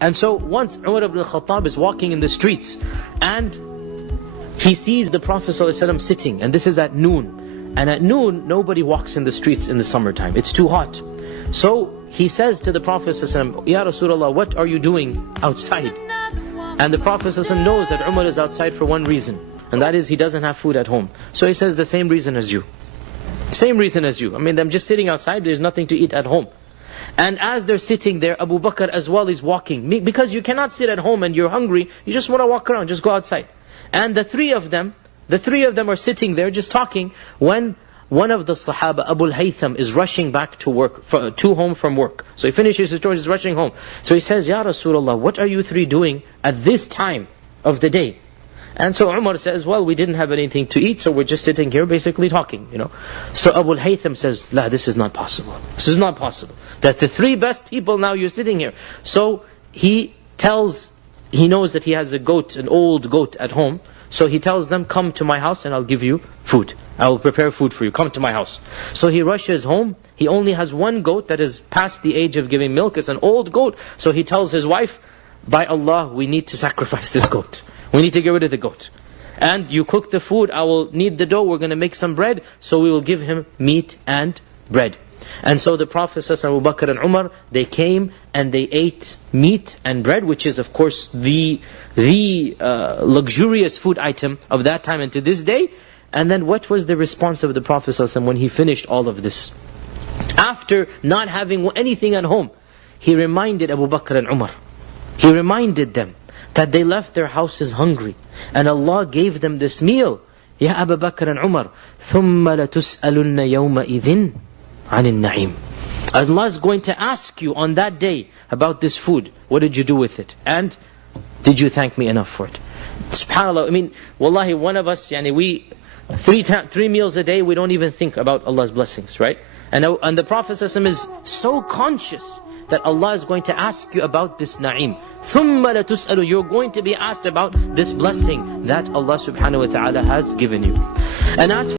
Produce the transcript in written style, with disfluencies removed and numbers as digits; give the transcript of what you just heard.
And so once Umar ibn al-Khattab is walking in the streets, and he sees the Prophet ﷺ sitting, and this is at noon. And at noon, nobody walks in the streets in the summertime. It's too hot. So he says to the Prophet ﷺ, Ya Rasulullah, what are you doing outside? And the Prophet ﷺ knows that Umar is outside for one reason, and that is he doesn't have food at home. So he says, the same reason as you. Same reason as you. I mean, I'm just sitting outside, there's nothing to eat at home. And as they're sitting there, Abu Bakr as well is walking. Because you cannot sit at home and you're hungry, you just want to walk around, just go outside. And the three of them are sitting there just talking, when one of the Sahaba, Abu al-Haytham, is rushing back to work, to home from work. So he finishes his chores, he's rushing home. So he says, Ya Rasulullah, what are you three doing at this time of the day? And so Umar says, well, we didn't have anything to eat, so we're just sitting here basically talking, So Abu al-Haytham says, La, this is not possible. This is not possible. That the three best people, now you're sitting here. So he knows that he has a goat, an old goat at home. So he tells them, come to my house and I'll give you food. I will prepare food for you. Come to my house. So he rushes home. He only has one goat that is past the age of giving milk. It's an old goat. So he tells his wife, by Allah, we need to sacrifice this goat. We need to get rid of the goat. And you cook the food, I will knead the dough, we're going to make some bread. So we will give him meat and bread. And so the Prophet Abu Bakr and Umar, they came and they ate meat and bread, which is of course the luxurious food item of that time and to this day. And then what was the response of the Prophet when he finished all of this? After not having anything at home, he reminded Abu Bakr and Umar. He reminded them that they left their houses hungry. And Allah gave them this meal. Ya Abu Bakr and Umar, ثُمَّ لَتُسْأَلُنَّ يَوْمَئِذٍ عَنِ النَّعِيمِ. Allah is going to ask you on that day about this food. What did you do with it? And did you thank me enough for it? SubhanAllah, I mean, wallahi, one of us, we three meals a day, we don't even think about Allah's blessings, right? And the Prophet ﷺ is so conscious that Allah is going to ask you about this na'im. ثُمَّ لَتُسْأَلُ. You're going to be asked about this blessing that Allah subhanahu wa ta'ala has given you. And as